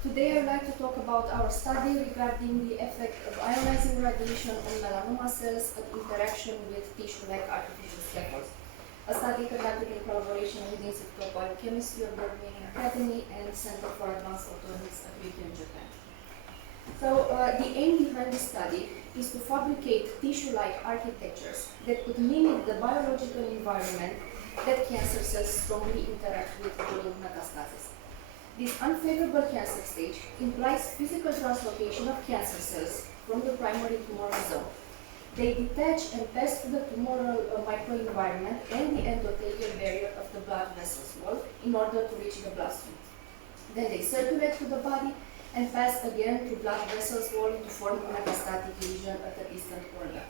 Today I would like to talk about our study regarding the effect of ionizing radiation on melanoma cells and interaction with tissue-like artificial scaffolds. A study conducted in collaboration with the Institute of Biochemistry of the Romanian Academy and Center for Advanced Photonics at Tokyo, Japan. The aim behind the study is to fabricate tissue-like architectures that could mimic the biological environment that cancer cells strongly interact with during metastasis. This unfavorable cancer stage implies physical translocation of cancer cells from the primary tumoral zone. They detach and pass through the tumoral microenvironment and the endothelial barrier of the blood vessels wall in order to reach the bloodstream. Then they circulate through the body and pass again through blood vessels wall to form a metastatic lesion at a distant organ.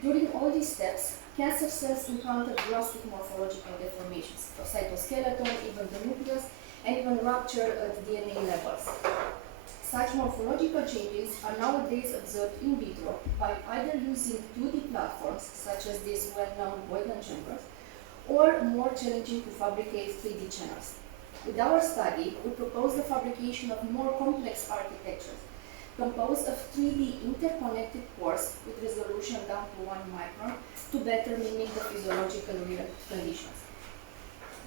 During all these steps, cancer cells encounter drastic morphological deformations of cytoskeleton, even the nucleus, and even rupture at DNA levels. Such morphological changes are nowadays observed in vitro by either using 2D platforms, such as these well-known Boyden chambers, or more challenging to fabricate 3D channels. With our study, we propose the fabrication of more complex architectures composed of 3D interconnected cores with resolution down to 1 micron to better mimic the physiological real conditions.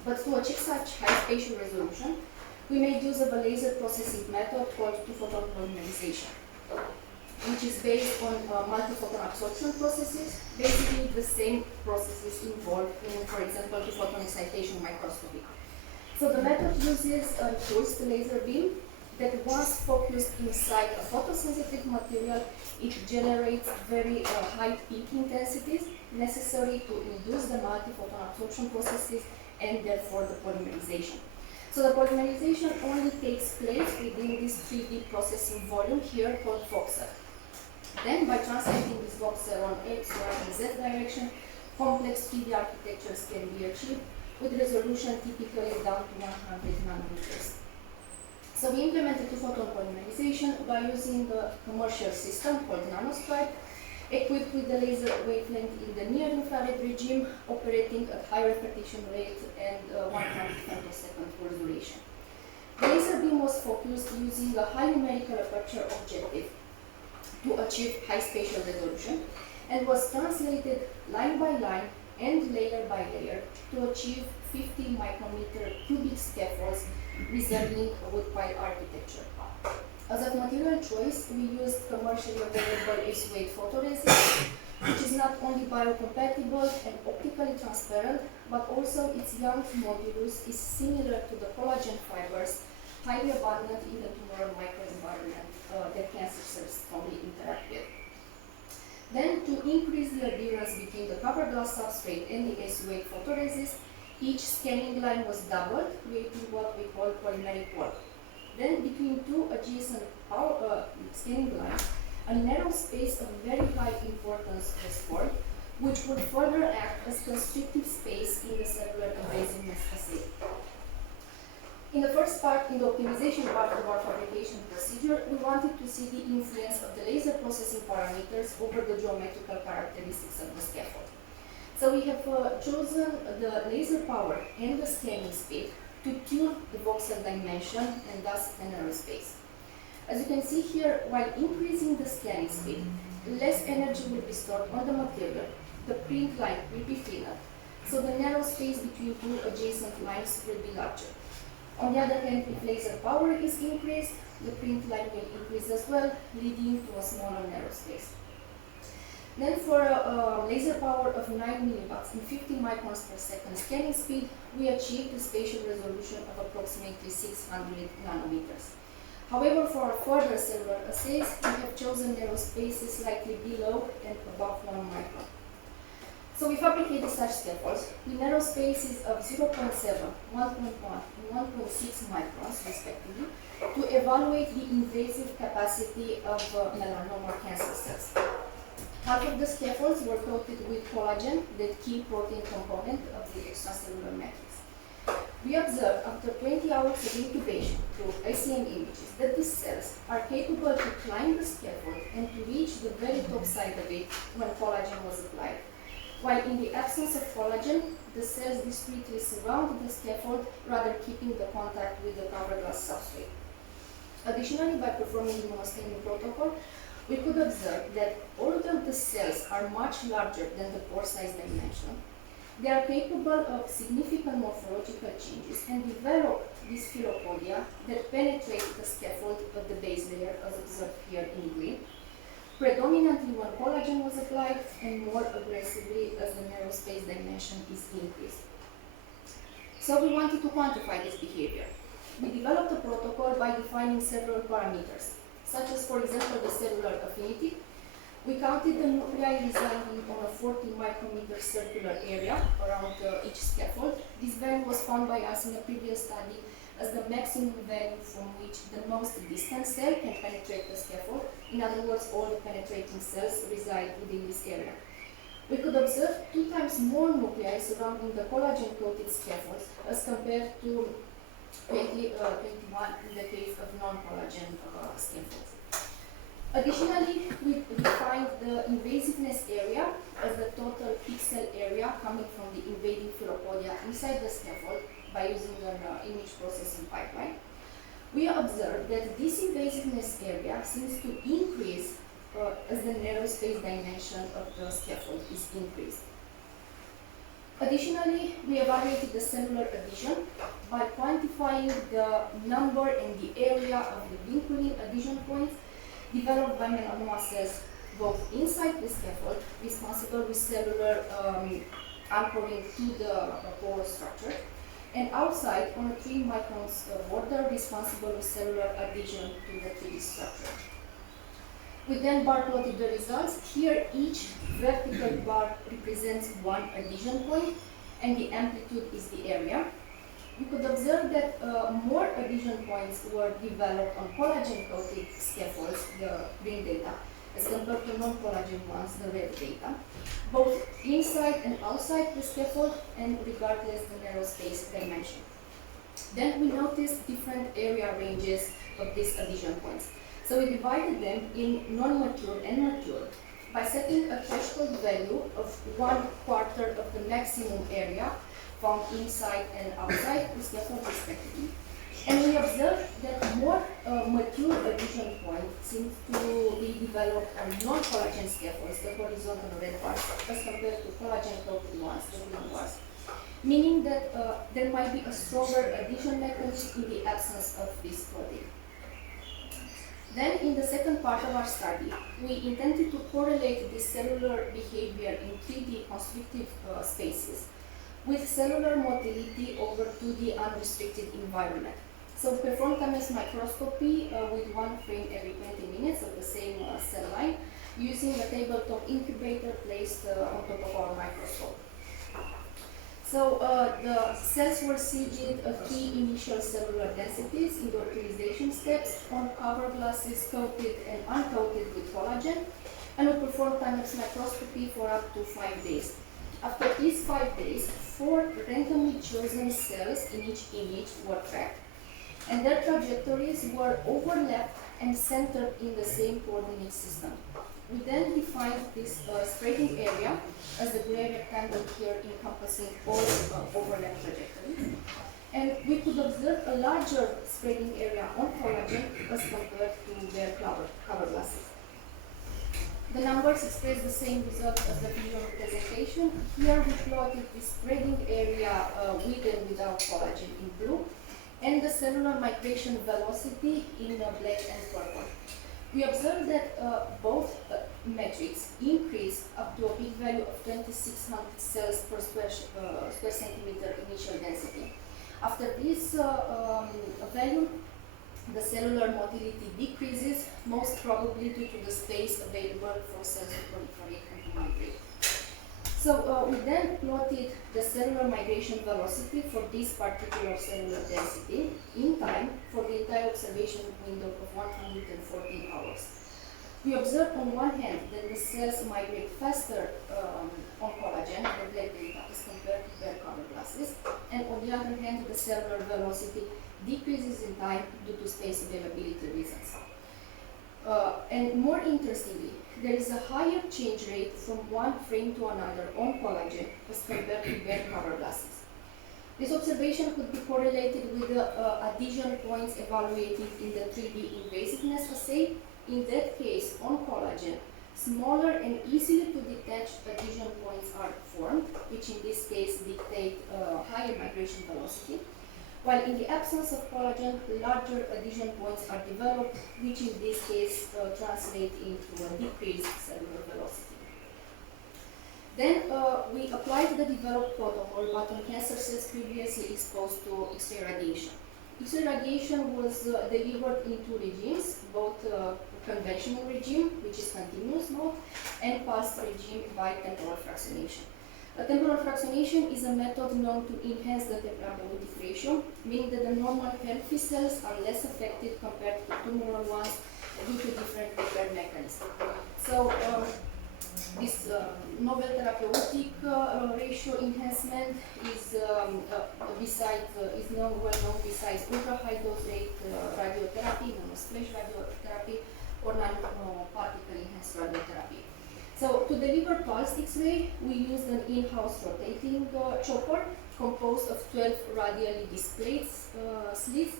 But to achieve such high spatial resolution, we made use of a laser processing method called two-photon polymerization, which is based on multi-photon absorption processes, basically the same processes involved in, for example, two-photon excitation microscopy. So the method uses a pulsed laser beam that once focused inside a photosensitive material, it generates very high peak intensities necessary to induce the multi-photon absorption processes and therefore the polymerization. So the polymerization only takes place within this 3D processing volume here called voxel. Then by translating this voxel on X, Y, and Z direction, complex 3D architectures can be achieved with resolution typically down to 100 nanometers. So we implemented two-photon polymerization by using a commercial system called NanoScribe, equipped with the laser wavelength in the near-infrared regime, operating at high repetition rate and 100 femtosecond resolution. The laser beam was focused using a high numerical aperture objective to achieve high spatial resolution and was translated line by line and layer by layer to achieve 50 micrometer cubic scaffolds resembling a wood pile architecture. As a material choice, we used commercially available SU8 photoresist, which is not only biocompatible and optically transparent, but also its young modulus is similar to the collagen fibers highly abundant in the tumoral microenvironment that cancer cells strongly interact with. Then, to increase the adherence between the cover glass substrate and the SU8 photoresist, each scanning line was doubled, creating what we call polymeric wall. Then, between two adjacent scanning lines, a narrow space of very high importance was formed, which would further act as constrictive space in the cellular invasiveness assay. In the first part, in the optimization part of our fabrication procedure, we wanted to see the influence of the laser processing parameters over the geometrical characteristics of the scaffold. So we have chosen the laser power and the scanning speed to tune the voxel dimension and thus the narrow space. As you can see here, while increasing the scanning speed, less energy will be stored on the material, the print line will be thinner, so the narrow space between two adjacent lines will be larger. On the other hand, if laser power is increased, the print line will increase as well, leading to a smaller narrow space. Then for a laser power of 9 milliwatts and 50 microns per second scanning speed, we achieved a spatial resolution of approximately 600 nanometers. However, for our further cellular assays, we have chosen narrow spaces slightly below and above 1 micron. So we fabricated such scaffolds with narrow spaces of 0.7, 1.1, and 1.6 microns respectively to evaluate the invasive capacity of melanoma cancer cells. Half of the scaffolds were coated with collagen, the key protein component of the extracellular matrix. We observed after 20 hours of incubation through ICM images that these cells are capable to climb the scaffold and to reach the very top side of it when collagen was applied. While in the absence of collagen, the cells discretely surround the scaffold, rather keeping the contact with the cover glass substrate. Additionally, by performing the immunostaining protocol, we could observe that although the cells are much larger than the pore size dimension, they are capable of significant morphological changes and develop these philopodia that penetrate the scaffold of the base layer, as observed here in green, predominantly when collagen was applied and more aggressively as the narrow space dimension is increased. So we wanted to quantify this behavior. We developed a protocol by defining several parameters, such as, for example, the cellular affinity. We counted the nuclei residing on a 40 micrometer circular area around each scaffold. This value was found by us in a previous study as the maximum value from which the most distant cell can penetrate the scaffold. In other words, all the penetrating cells reside within this area. We could observe 2 times more nuclei surrounding the collagen-coated scaffolds as compared to 21 in the case of non-collagen scaffolds. Additionally, we defined the invasiveness area as the total pixel area coming from the invading philopodia inside the scaffold by using an image processing pipeline. We observed that this invasiveness area seems to increase as the narrow space dimension of the scaffold is increased. Additionally, we evaluated the cellular adhesion by quantifying the number and the area of the vinculin adhesion points developed by melanoma cells both inside the scaffold, responsible with cellular anchoring to the porous structure, and outside on a 3 microns border, responsible with cellular adhesion to the 3D structure. We then bar plotted the results. Here, each vertical bar represents one adhesion point, and the amplitude is the area. We could observe that more adhesion points were developed on collagen-coated scaffolds, the green data, as compared to non-collagen ones, the red data, both inside and outside the scaffold, and regardless the narrow space dimension. Then we noticed different area ranges of these adhesion points. So we divided them in non-mature and mature by setting a threshold value of 1/4 of the maximum area found inside and outside the scaffold respectively. And we observed that more mature adhesion points seem to be developed on non-collagen scaffolds, the horizontal red bars, as compared to collagen-coated ones, the green bars, meaning that there might be a stronger adhesion mechanism in the absence of this protein. Then, in the second part of our study, we intended to correlate this cellular behavior in 3D constrictive spaces with cellular motility over to the unrestricted environment. So we performed time-lapse microscopy with 1 frame every 20 minutes of the same cell line using a tabletop incubator placed on top of our microscope. So the cells were seeded at 3 initial cellular densities in the optimization steps on cover glasses coated and uncoated with collagen, and we performed time-lapse microscopy for up to 5 days. After these 5 days, 4 randomly chosen cells in each image were tracked, and their trajectories were overlapped and centered in the same coordinate system. We then defined this spreading area as the gray rectangle here encompassing all overlap trajectories. And we could observe a larger spreading area on collagen as compared to their cover glasses. The numbers express the same result as the visual representation. Here we plotted the spreading area with and without collagen in blue, and the cellular migration velocity in black and purple. We observed that both metrics increase up to a peak value of 2,600 cells per square centimeter initial density. After this value, the cellular motility decreases, most probably due to the space available for cells to proliferate and to migrate. So we then plotted the cellular migration velocity for this particular cellular density in time for the entire observation window of 114 hours. We observed on one hand that the cells migrate faster on collagen, the black data, as compared to their cover glasses, and on the other hand, the cellular velocity decreases in time due to space availability reasons. And more interestingly, there is a higher change rate from one frame to another on collagen as compared to bare cover glasses. This observation could be correlated with the adhesion points evaluated in the 3D invasiveness assay. In that case, on collagen, smaller and easily to detach adhesion points are formed, which in this case dictate higher migration velocity, while in the absence of collagen, larger adhesion points are developed, which in this case translate into a decreased cellular velocity. Then we applied the developed protocol, but on cancer cells previously exposed to X-ray radiation. X-ray radiation was delivered in two regimes, both conventional regime, which is continuous mode, and pulsed regime by temporal fractionation. Temporal fractionation is a method known to enhance the therapeutic ratio, meaning that the normal healthy cells are less affected compared to tumoral ones due to different repair mechanisms. So this novel therapeutic ratio enhancement is well known besides ultra high dose rate radiotherapy, nanosplash radiotherapy, or nanoparticle enhanced radiotherapy. So to deliver pulsed X-ray, we used an in-house rotating chopper composed of 12 radially displayed slits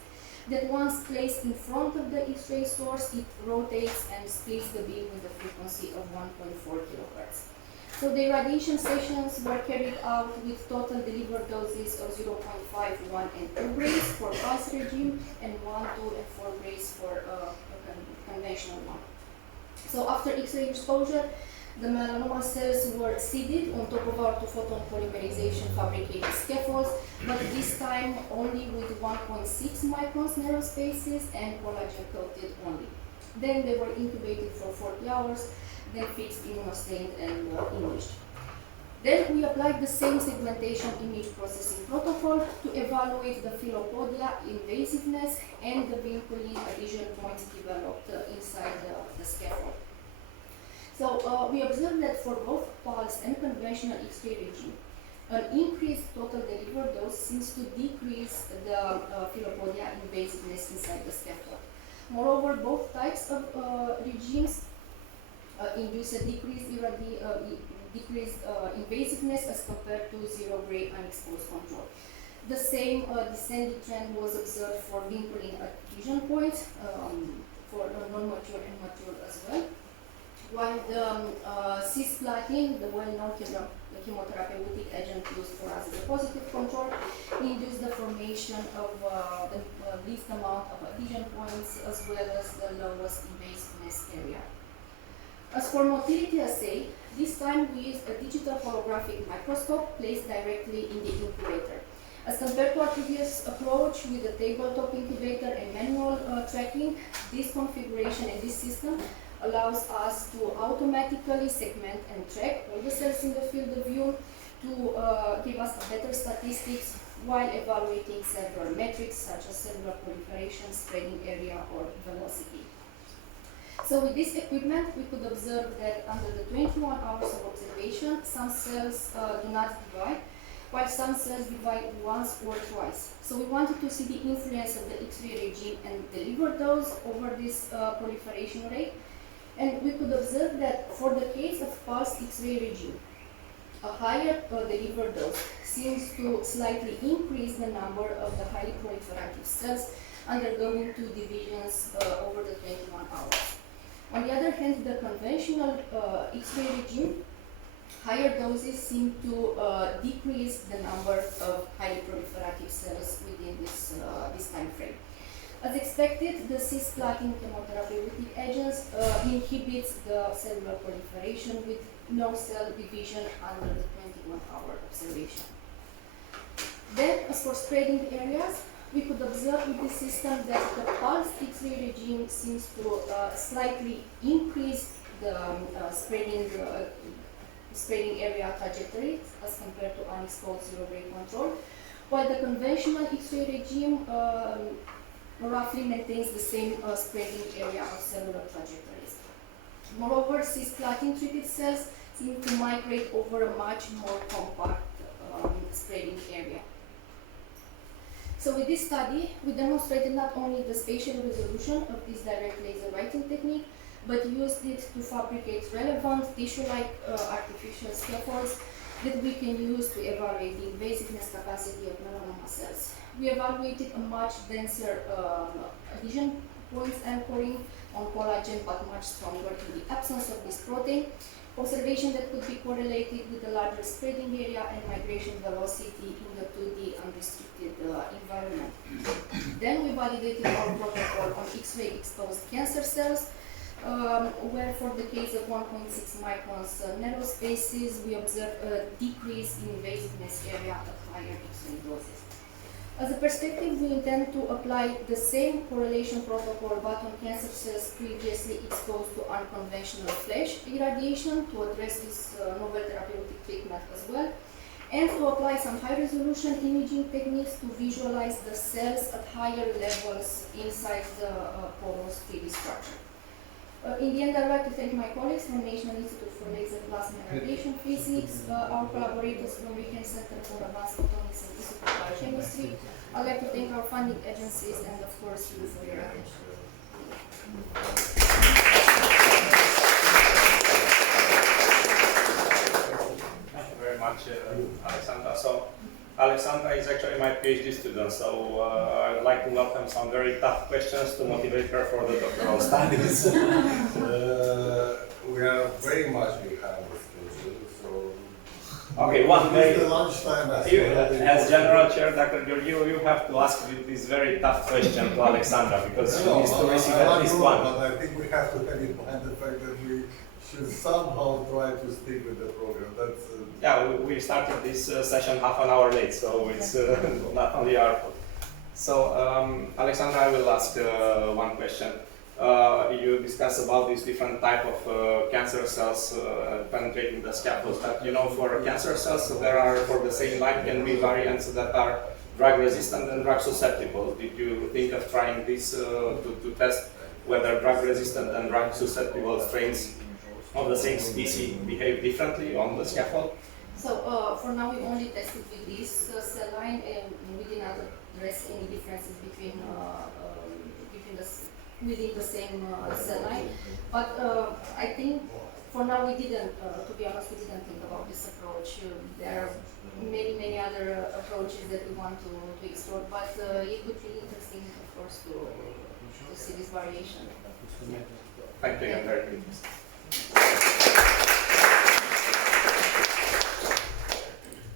that once placed in front of the X-ray source, it rotates and splits the beam with a frequency of 1.4 kHz. So the irradiation sessions were carried out with total delivered doses of 0.5, 1, and 2 grays for pulse regime, and 1, 2, and 4 grays for a conventional one. So after X-ray exposure, the melanoma cells were seeded on top of our 2-photon polymerization fabricated scaffolds, but this time only with 1.6 microns narrow spaces and collagen coated only. Then they were incubated for 40 hours, then fixed, immunostained, and imaged. Then we applied the same segmentation image processing protocol to evaluate the philopodia invasiveness and the vinculin adhesion points developed inside the scaffold. So we observed that for both pulse and conventional X-ray regime, an increased total delivered dose seems to decrease the philopodia invasiveness inside the scaffold. Moreover, both types of regimes induce a decreased invasiveness as compared to zero-gray unexposed control. The same descending trend was observed for vinculin adhesion points for non-mature and mature as well. While the cisplatin, the well-known chemotherapeutic agent used for us as a positive control, induced the formation of the least amount of adhesion points as well as the lowest invasiveness area. As for motility assay, this time we used a digital holographic microscope placed directly in the incubator. As compared to our previous approach with the tabletop incubator and manual tracking, this configuration and this system allows us to automatically segment and track all the cells in the field of view to give us better statistics while evaluating several metrics such as cellular proliferation, spreading area, or velocity. So with this equipment, we could observe that under the 21 hours of observation, some cells do not divide, while some cells divide once or twice. So we wanted to see the influence of the X-ray regime and deliver those over this proliferation rate. And we could observe that for the case of pulsed X-ray regime, a higher delivered dose seems to slightly increase the number of the highly proliferative cells undergoing two divisions over the 21 hours. On the other hand, the conventional X-ray regime, higher doses seem to decrease the number of highly proliferative cells within this time frame. As expected, the cisplatin chemotherapeutic agents inhibits the cellular proliferation with no cell division under the 21-hour observation. Then, as for spreading areas, we could observe with this system that the pulsed X-ray regime seems to slightly increase the spreading area trajectory as compared to unexposed zero-gray control, while the conventional X-ray regime roughly maintains the same spreading area of cellular trajectories. Moreover, cisplatin treated cells seem to migrate over a much more compact spreading area. So with this study, we demonstrated not only the spatial resolution of this direct laser writing technique, but used it to fabricate relevant tissue-like artificial scaffolds that we can use to evaluate the invasiveness capacity of melanoma cells. We evaluated a much denser adhesion points anchoring on collagen, but much stronger in the absence of this protein. Observation that could be correlated with a larger spreading area and migration velocity in the 2D unrestricted environment. Then we validated our protocol on X-ray exposed cancer cells, where for the case of 1.6 microns narrow spaces, we observed a decrease in invasiveness area at higher X-ray doses. As a perspective, we intend to apply the same correlation protocol but on cancer cells previously exposed to unconventional flash irradiation to address this novel therapeutic treatment as well, and to apply some high-resolution imaging techniques to visualize the cells at higher levels inside the porous 3D structure. In the end, I'd like to thank my colleagues from National Institute for Laser Plasma Radiation Physics, our collaborators from Weekend Center for Advanced Photonics and Institute of Biochemistry. I'd like to thank our funding agencies and, of course, you for your attention. Thank you very much, Alexandra. So, Alexandra is actually my PhD student, so I'd like to welcome some very tough questions to motivate her for the doctoral studies. We are very much behind the schedule, so... Okay, one very... lunchtime as General Chair, Dr. Georgiou, you have to ask this very tough question to Alexandra, because she needs to receive at least one. But I think we have to have in mind the fact that we should somehow try to stick with the program. That's... Yeah, we started this session half an hour late, so it's not only our fault. So, Alexandra, I will ask one question. You discussed about these different type of cancer cells penetrating the scaffolds. But you know, for cancer cells, there are, for the same line, can be variants that are drug resistant and drug susceptible. Did you think of trying this to test whether drug resistant and drug susceptible strains of the same species behave differently on the scaffold? So for now we only tested with this cell line, and we did not address any differences between within the same cell line. But I think for now we didn't, to be honest, we didn't think about this approach. There are many other approaches that we want to explore, but it would be interesting, of course, to see this variation. Thank you, I'm very interested.